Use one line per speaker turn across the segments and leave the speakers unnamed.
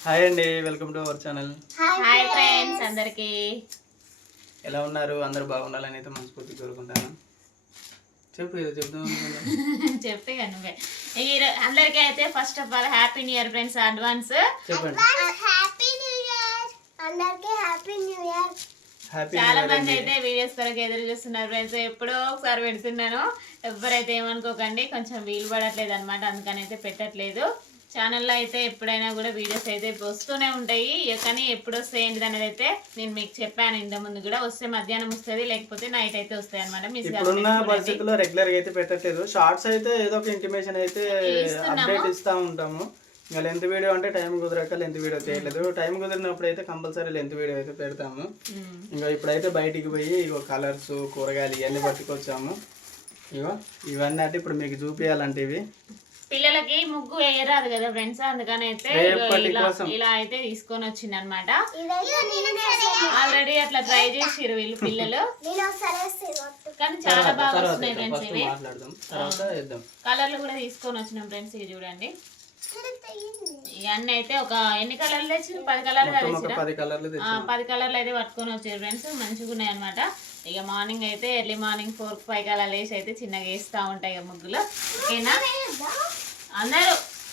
Hi అండి, welcome to our channel.
Hi friends అందరికి.
ఎలా ఉన్నారు? అందరూ బాగుండాలని అయితే మనస్ఫూర్తి కోరుకుంటాను. చెప్పు ఏదో చెప్దాం
చెప్పే నువ్వే. అందరికీ అయితే first of all happy new year friends, advance
చెప్పండి.
హ్యాపీ న్యూ ఇయర్ అందరికీ, హ్యాపీ న్యూ ఇయర్.
చాలా మంది అయితే వీడియోస్ కొరకు ఎదురు చూస్తున్నారు ఫ్రెండ్స్. ఎప్పుడో ఒకసారి పెడుతున్నాను, ఎవరైతే ఏమనుకోకండి, కొంచెం వీలు పడట్లేదు అనమాట, అందుకని అయితే పెట్టట్లేదు. ఛానల్లో అయితే ఎప్పుడైనా కూడా వీడియోస్ అయితే వస్తూనే ఉంటాయి, కానీ ఎప్పుడు వస్తాయి ఏంటిది అనేది అయితే నేను మీకు చెప్పాను ఇంత ముందు కూడా. వస్తే మధ్యాహ్నం వస్తుంది, లేకపోతే నైట్ అయితే వస్తాయి అనమాట.
ఇప్పుడున్న పరిస్థితుల్లో రెగ్యులర్ గా అయితే పెట్టట్లేదు. షార్ట్స్ అయితే ఏదో ఒక ఇంటిమేషన్ అయితే అప్డేట్ ఇస్తా ఉంటాము. ఇంకా లెంత్ వీడియో అంటే టైం కుదరక లెంత్ వీడియో చేయట్లేదు. టైం కుదిరినప్పుడు అయితే కంపల్సరీ లెంత్ వీడియో అయితే పెడతాము. ఇంకా ఇప్పుడైతే బయటికి పోయి ఇగో కలర్స్, కూరగాయలు ఇవన్నీ పట్టుకొచ్చాము. ఇగో ఇవన్నీ అంటే ఇప్పుడు మీకు చూపించాలంటే ఇవి
పిల్లలకి ముగ్గు వేయరాదు కదా ఫ్రెండ్స్, అందుకని అయితే ఇలా అయితే తీసుకొని వచ్చింది అనమాట. ఆల్రెడీ అట్లా ట్రై చేసిరు వీళ్ళు పిల్లలు, కానీ చాలా బాగా వస్తున్నాయి ఫ్రెండ్స్. ఇవి కలర్లు కూడా తీసుకొని వచ్చినాం ఫ్రెండ్స్. ఇవి చూడండి, ఇవన్నీ అయితే ఒక ఎన్ని కలర్లు తెచ్చి 10 కలర్లు తెచ్చిరా, 10 కలర్లు అయితే పట్టుకొని వచ్చారు ఫ్రెండ్స్. మంచిగా ఉన్నాయి అనమాట. ఇక మార్నింగ్ అయితే ఎర్లీ మార్నింగ్ 4-5 అలా లేచి అయితే చిన్నగా వేస్తూ ఉంటాయి ఇక ముగ్గులు. ఓకేనా అందరూ?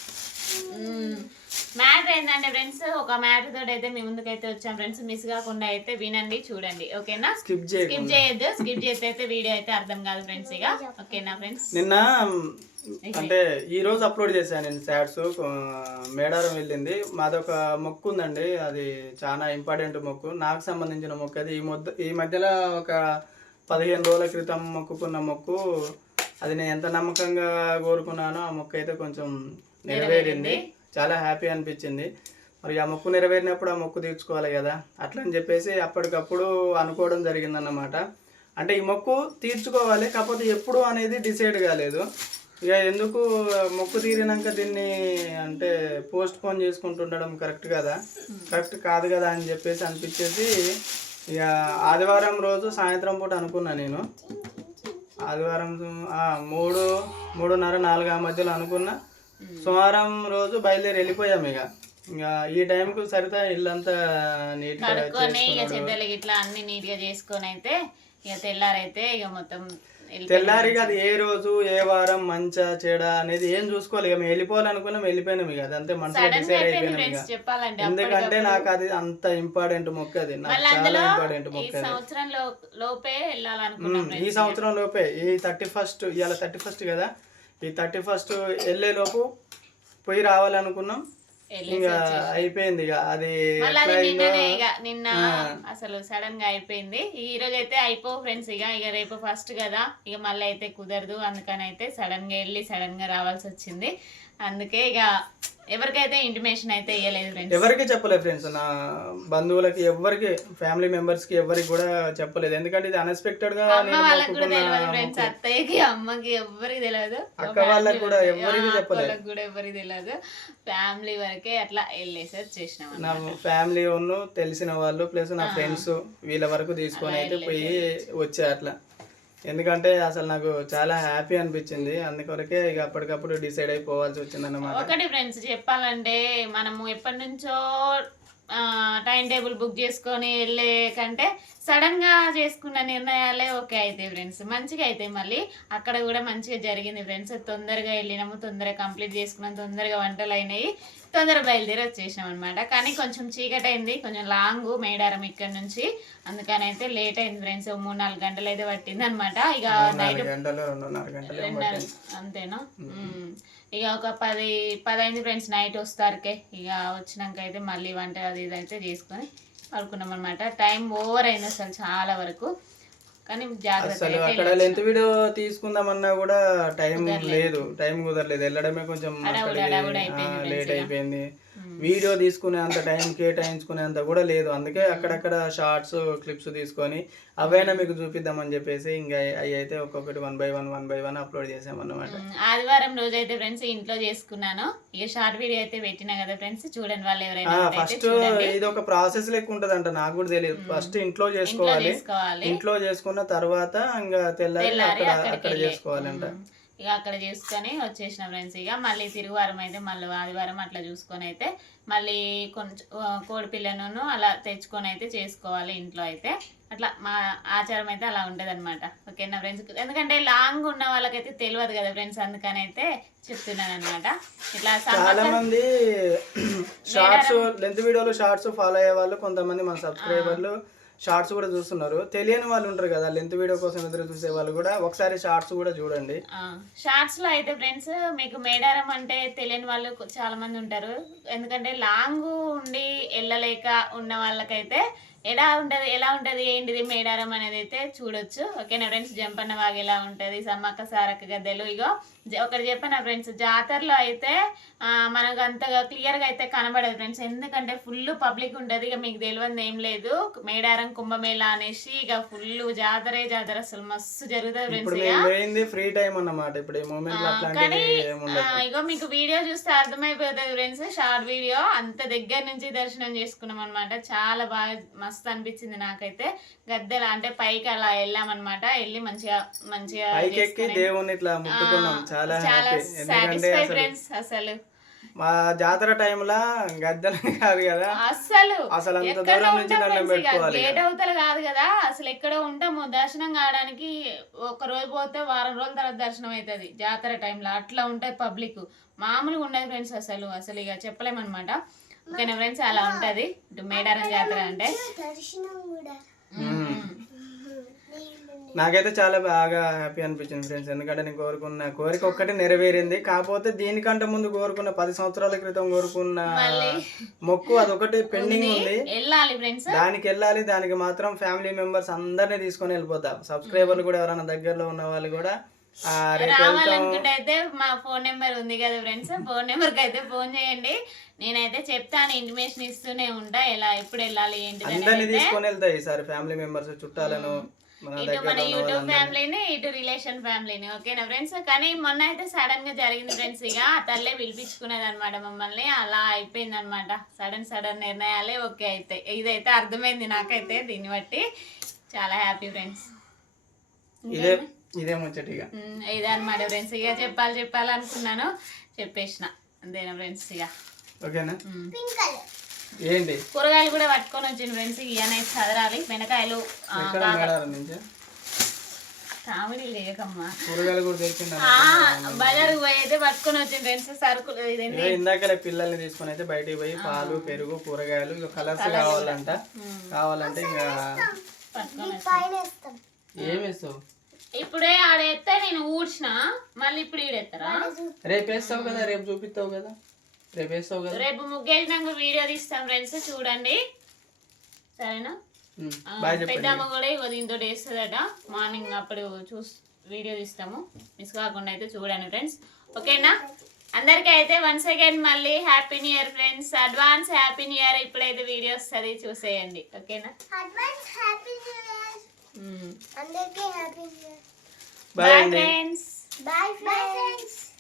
మ్యాటర్ ఏంటంటే ఫ్రెండ్స్, ఒక మ్యాటర్ తోటి అయితే మీ ముందుకైతే వచ్చాం ఫ్రెండ్స్. మిస్ కాకుండా అయితే వినండి, చూడండి. ఓకేనా? స్కిప్ చేయొద్దు. స్కిప్ చేస్తే అయితే వీడియో అయితే అర్థం కాదు ఫ్రెండ్స్. ఇక ఓకేనా ఫ్రెండ్స్?
నిన్న అంటే ఈ రోజు అప్లోడ్ చేశాను నేను షార్ట్స్. మేడారం వెళ్ళింది, మాదొక మొక్కు ఉందండి. అది చాలా ఇంపార్టెంట్ మొక్కు, నాకు సంబంధించిన మొక్కు. అది ఈ మధ్యలో ఒక 15 రోజుల క్రితం మొక్కుకున్న మొక్కు. అది నేను ఎంత నమ్మకంగా కోరుకున్నానో ఆ మొక్కు అయితే కొంచెం నెరవేరింది. చాలా హ్యాపీ అనిపించింది. మరి ఆ మొక్కు నెరవేరినప్పుడు ఆ మొక్కు తీర్చుకోవాలి కదా, అట్లా అని చెప్పేసి అప్పటికప్పుడు అనుకోవడం జరిగిందన్నమాట. అంటే ఈ మొక్కు తీర్చుకోవాలి, కాకపోతే ఎప్పుడు అనేది డిసైడ్ కాలేదు. ఇక ఎందుకు మొక్కు తీరినాక దీన్ని అంటే పోస్ట్ పోన్ చేసుకుంటుండడం కరెక్ట్ కాదు కదా అని చెప్పేసి అనిపించేసి ఇక ఆదివారం రోజు సాయంత్రం పూట అనుకున్నా నేను. ఆదివారం 3:30-4 ఆ మధ్యలో అనుకున్నా. సోమవారం రోజు బయలుదేరి వెళ్ళిపోయాము. ఇక ఈ టైంకు సరితా ఇల్లంతా నీట్గా
ఇట్లా అన్ని నీట్గా చేసుకొని అయితే ఇక తెల్లారైతే ఇక మొత్తం
తెల్లారిగా అది ఏ రోజు ఏ వారం మంచా చెడా అనేది ఏం చూసుకోవాలి. ఇక మేము వెళ్ళిపోవాలనుకున్నాం, వెళ్ళిపోయినాం. ఇక అదంతే మనసులో డిసైడ్ అయిపోయినాం. ఇక ఎందుకంటే నాకు అది అంత ఇంపార్టెంట్ మొక్క, అది నాకు చాలా ఇంపార్టెంట్ మొక్క.
ఈ సంవత్సరం లోపే
ఈ 31st, ఇవాళ 31st కదా, ఈ 31st వెళ్ళే లోపు పోయి రావాలనుకున్నాం. ఇంకా అయిపోయింది. ఇక అది
నిన్న అసలు సడన్ గా అయిపోయింది. ఈ రోజు అయితే అయిపో ఫ్రెండ్స్. ఇక రేపు ఫస్ట్ కదా, ఇక మళ్ళీ అయితే కుదరదు, అందుకని అయితే సడన్ గా వెళ్ళి సడన్ గా రావాల్సి వచ్చింది. అందుకే ఇక ఎవరికైతే ఇంటిమేషన్ అయితే ఇవ్వలేదు ఫ్రెండ్స్,
ఎవరికి చెప్పలేదు ఫ్రెండ్స్. నా బంధువులకి ఎవరికి, ఫ్యామిలీ మెంబర్స్ కి ఎవరికి కూడా చెప్పలేదు. ఎందుకంటే ఇది అన్ఎక్స్పెక్టెడ్ గా.
అమ్మ వాళ్ళకి కూడా తెలియదు ఫ్రెండ్స్, అత్తయ్యకి అమ్మకి ఎవరికి తెలియదు,
అక్క వాళ్ళకి కూడా ఎవరికి చెప్పలేదు,
కూడా ఎవరికి తెలియదు. ఫ్యామిలీ వరకే అట్లా వెళ్ళేసి వచ్చేసినాం.
నా ఫ్యామిలీ ఉన్న తెలిసిన వాళ్ళు ప్లస్ నా ఫ్రెండ్స్ వీళ్ళ వరకు తీసుకొని అయితే పోయి వచ్చా అట్లా. ఎందుకంటే అసలు నాకు చాలా హ్యాపీ అనిపించింది, అందుకొరకే ఇక అప్పటికప్పుడు డిసైడ్ అయిపోవాల్సి వచ్చింది అన్నమాట.
ఒకటి ఫ్రెండ్స్ చెప్పాలంటే, మనము ఎప్పటి నుంచో టైం టేబుల్ బుక్ చేసుకొని వెళ్ళే కంటే సడన్ గా చేసుకున్న నిర్ణయాలే ఓకే అయితే ఫ్రెండ్స్, మంచిగా అయితే మళ్ళీ అక్కడ కూడా మంచిగా జరిగింది ఫ్రెండ్స్. తొందరగా వెళ్ళినాము, తొందరగా కంప్లీట్ చేసుకున్నాం, తొందరగా వంటలు అయినాయి, తొందరగా బయలుదేరి వచ్చేసినాం అనమాట. కానీ కొంచెం చీకటి అయింది, కొంచెం లాంగ్ మేడారం ఇక్కడ నుంచి, అందుకని అయితే లేట్ అయింది ఫ్రెండ్స్. 3-4 గంటలు అయితే పట్టింది అనమాట. ఇక నైట్ 2:30 అంతేనా, ఇక ఒక 10 అయింది ఫ్రెండ్స్ నైట్ వస్తారుకే. ఇక వచ్చినాక అయితే మళ్ళీ వంట అది ఇది అయితే చేసుకొని పడుకున్నాం అనమాట. టైం ఓవర్ అయింది అసలు చాలా వరకు, కానీ జాగ్రత్త.
అక్కడ లెంత్ వీడియో తీసుకుందామన్నా కూడా టైం కుదరలేదు. వెళ్ళడమే కొంచెం లేట్ అయిపోయింది. వీడియో తీసుకునే అంత టైం కేటాయించుకునే అంత కూడా లేదు. అందుకే అక్కడక్కడ షార్ట్స్ క్లిప్స్ తీసుకొని అవైనా మీకు చూపిద్దామని చెప్పేసి ఇంకా అవి అయితే ఒక్కొక్కటి 1 by 1 అప్లోడ్ చేసామన్నమాట.
ఆదివారం రోజు అయితే ఫ్రెండ్స్ ఇంట్లో చేసుకున్నాను. ఇక షార్ట్ వీడియో అయితే పెట్టినా కదా ఫ్రెండ్స్, చూడండి వాళ్ళు ఎవరైనా.
ఫస్ట్ ఇది ఒక ప్రాసెస్ లెక్క ఉంటది అంట, నాకు కూడా తెలియదు. ఫస్ట్ ఇంట్లో చేసుకోవాలి, ఇంట్లో చేసుకున్న తర్వాత ఇంకా తెల్లారి అక్కడ చేసుకోవాలంట.
ఇక అక్కడ చేసుకొని వచ్చేసిన ఫ్రెండ్స్. ఇక మళ్ళీ తిరుగువారం అయితే మళ్ళీ ఆదివారం అట్లా చూసుకొని అయితే మళ్ళీ కొంచెం కోడి పిల్లను అలా తెచ్చుకొని అయితే చేసుకోవాలి ఇంట్లో అయితే. అట్లా మా ఆచారం అయితే అలా ఉంటుంది అనమాట. ఓకేనా ఫ్రెండ్స్, ఎందుకంటే లాంగ్ ఉన్న వాళ్ళకైతే తెలియదు కదా ఫ్రెండ్స్, అందుకని అయితే చెప్తున్నాను అనమాట. ఇట్లా
చాలా మంది షార్ట్స్ లెంత్ వీడియోలు షార్ట్స్ ఫాలో అయ్యే వాళ్ళు కొంతమంది మన సబ్స్క్రైబర్లు షార్ట్స్ కూడా చూస్తున్నారు. తెలియని వాళ్ళు ఉంటారు కదా, లెంత్ వీడియో కోసం ఎదురు చూసే వాళ్ళు కూడా ఒకసారి షార్ట్స్ కూడా చూడండి.
షార్ట్స్ లో అయితే ఫ్రెండ్స్ మీకు మేడారం అంటే తెలియని వాళ్ళు చాలా మంది ఉంటారు. ఎందుకంటే లాంగ్ ఉండి వెళ్ళలేక ఉన్న వాళ్ళకైతే ఎలా ఉంటది ఏంటిది మేడారం అనేది అయితే చూడొచ్చు. ఓకేనా ఫ్రెండ్స్, జంపన్న వాగు ఎలా ఉంటది, సమ్మక్క సారక్క గద్దెలు. ఇగో ఒకటి చెప్పిన ఫ్రెండ్స్, జాతరలో అయితే మనకు అంతగా క్లియర్ గా అయితే కనబడదు ఫ్రెండ్స్, ఎందుకంటే ఫుల్ పబ్లిక్ ఉంటది. ఇక మీకు తెలియదు ఏం లేదు, మేడారం కుంభమేళా అనేసి ఇక ఫుల్ జాతర అసలు మస్తు జరుగుతుంది ఫ్రెండ్స్.
ఫ్రీ టైం అన్నమాట ఇప్పుడు ఈ మూమెంట్.
కానీ ఇగో మీకు వీడియో చూస్తే అర్థమైపోతుంది ఫ్రెండ్స్, షార్ట్ వీడియో అంత దగ్గర నుంచి దర్శనం చేసుకున్నాం అనమాట. చాలా బాగా మస్తు అనిపించింది నాకైతే. గద్దెల అంటే పైకి అలా వెళ్ళామన్నమాట, వెళ్ళి మంచిగా
దేవుని ఇట్లా ముట్టుకున్నాం. చాలా
సాటిస్ఫై ఫ్రెండ్స్. అసలు
మా జాతర టైంలో గద్దెలు కాదు కదా, అసలు అంత దూరం నుంచి దండం పెట్టుకోవాలి.
గేట్ అవతల కాదు కదా, అసలు ఎక్కడో ఉంటాము. దర్శనం కావడానికి ఒక రోజు పోతే వారం రోజుల తర్వాత దర్శనం అవుతుంది జాతర టైంలో. అట్లా ఉంటుంది పబ్లిక్, మామూలుగా ఉండదు ఫ్రెండ్స్. అసలు ఇక చెప్పలేమన్నమాట. ఓకేనా ఫ్రెండ్స్, అలా ఉంటది ఇటు మేడారం జాతర అంటే.
నాకైతే చాలా బాగా హ్యాపీ అనిపించింది ఫ్రెండ్స్, ఎందుకంటే నేను కోరుకున్న కోరిక ఒక్కటి నెరవేరింది. కాకపోతే దీనికంటే ముందు కోరుకున్న 10 సంవత్సరాల క్రితం కోరుకున్న మొక్కు అదొకటి పెండింగ్ ఉంది. దానికి వెళ్ళాలి. దానికి మాత్రం ఫ్యామిలీ మెంబర్స్ అందరినీ తీసుకొని వెళ్ళిపోతాం. సబ్స్క్రైబర్లు కూడా ఎవరైనా దగ్గరలో ఉన్న వాళ్ళు కూడా
రావాలనుకుంటే అయితే మా ఫోన్ నెంబర్ ఉంది కదా ఫ్రెండ్స్, ఫోన్ నెంబర్ కి అయితే ఫోన్ చేయండి. నేనైతే చెప్తాను, ఇంటిమేషన్ ఇస్తూనే ఉంటా, ఎలా ఎప్పుడు వెళ్ళాలి ఏంటి
అందరినీ తీసుకొని వెళ్తాయి ఈసారి ఫ్యామిలీ మెంబర్స్, చుట్టాలను,
ఇటు మన యూట్యూబ్ ఫ్యామిలీని, ఇటు రిలేషన్ ఫ్యామిలీని. ఓకేనా ఫ్రెండ్స్. కానీ మొన్న అయితే సడన్ గా జరిగింది ఫ్రెండ్స్, ఇక తల్లే పిలిపించుకునేది అనమాట మమ్మల్ని. అలా అయిపోయింది అనమాట, సడన్ నిర్ణయాలే ఓకే అయితే. ఇదైతే అర్థమైంది నాకైతే, దీన్ని బట్టి చాలా హ్యాపీ ఫ్రెండ్స్.
ఇదే ముచ్చటిగా
ఇదే అనమాట ఫ్రెండ్స్. ఇక చెప్పాలనుకున్నాను, చెప్పేసిన అంతేనా ఫ్రెండ్స్. ఇక
ఓకేనా. ఏంటి
కూరగాయలు కూడా పట్టుకొని వచ్చింది ఫ్రెండ్స్. ఇవన్నీ చదరాలి, బెండకాయలు. కామెడీ లేకమ్మా, బజారుకు పోయి అయితే పట్టుకొని వచ్చింది ఫ్రెండ్స్ సరుకులు.
ఇందాక పిల్లల్ని తీసుకొని అయితే బయటికి పోయి పాలు, పెరుగు, కూరగాయలు, కలర్స్ కావాలంటే ఇంకా ఏమేస్తావు?
ఇప్పుడే ఆడేస్తే నేను ఊడ్చిన, మళ్ళీ ఇప్పుడు ఈడెత్తారా?
రేపు వేస్తావు కదా, రేపు చూపిస్తావు కదా, రేపు వేస్తావు కదా.
రేపు ముగ్గేసినాక వీడియో తీస్తాం ఫ్రెండ్స్, చూడండి సరేనా. పెద్దమ్మ కూడా ఇగో దీంతో వేస్తుందట మార్నింగ్, అప్పుడు వీడియో తీస్తాము. మిస్ కాకుండా అయితే చూడండి ఫ్రెండ్స్. ఓకేనా. అందరికీ అయితే వన్స్ అగైన్ మళ్ళీ happy new year friends, advance happy new year. ఇప్పుడైతే వీడియో వస్తుంది చూసేయండి. ఓకేనా.
Advance happy new year. అందరికీ happy new year.
Bye friends.